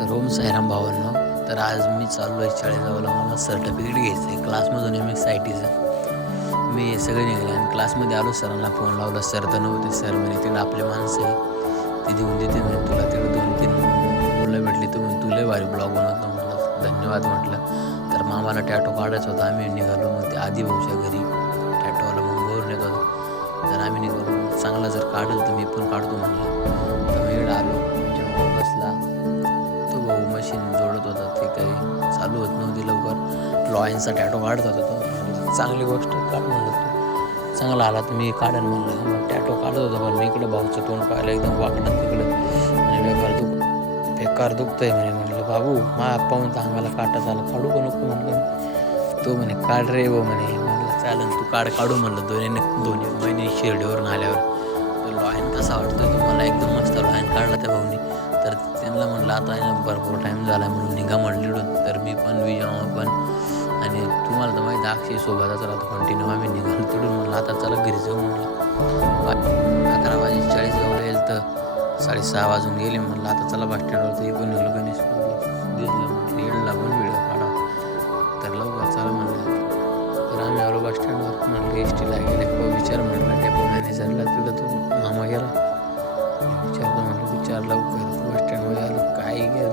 तर ओम साईराम भावांनो तर आज मी चाललो आहे शाळेजवळला मला सर्टिफिकेट घ्यायचं आहे क्लासमधून एम एस आय टीचं मी सगळे निघाले आणि क्लासमध्ये आलो. सरांना फोन लावला. सर तर नव्हते. सर म्हणे तिकडे आपले माणसं आहे. ते देऊन देते म्हणे तुला. तिकडे दोन तीन मुलं भेटली तर तुला भारी ब्लॉग बनवतो म्हटलं. धन्यवाद म्हटलं. तर मामाला टॅटो काढायचा होता. आम्ही निघालो. मग ते आधी भाऊच्या घरी. टॅटोवाला मग बोर येत होता तर आम्ही निघालो. चांगला जर काढलं तर चालू होत नव्हती लवकर. लॉयनचा टॅटो काढत होता तो. चांगली गोष्ट काढ म्हणलं चांगला आला तर मी काढेन म्हणलं. मग टॅटो काढत होता पण मी इकडं भाऊचं तोंड पाहिलं एकदम वाकडं तिकडं. आणि बेकार दुख बेकार दुखतंय म्हणे. म्हटलं बाबू मा पाहून तर अंगाला काटा झाला. काढू का नको? म्हणलं. तो म्हणे काढ रे वो म्हणे. म्हणलं चालेल तू काढ काढू म्हणलं दोन्ही दोन्ही महिने शिर्डीवरून आल्यावर. लॉयन कसा वाटतो तुम्हाला एकदम मस्त लॉयन काढला त्या भाऊनी. तर त्यांना म्हणलं आता भरपूर टाईम झाला आहे म्हणून निघा म्हणली पण विजामा पण आणि तुम्हाला तर माहिती अक्षय सोबतच राहतो कंटिन्यू आम्ही निघालो तिथून म्हणलं आता चला घरी जाऊ म्हणलं. अकरा वाजे चाळीस जवळ येईल तर साडेसहा वाजून गेले म्हणलं आता चला बस स्टँडवर तर इकडून निघलो गणेश म्हटलं लागून व्हिडिओ काढा. तर लवकर चला म्हणलं. तर आम्ही आलो बस स्टँडवर म्हणलं एस टीला गेले. विचार म्हटलं डेपो मॅनेजरला तिथं तो मामा गेला. विचारलं म्हटलं लवकर. बस स्टँडवर आलो काय गेलं?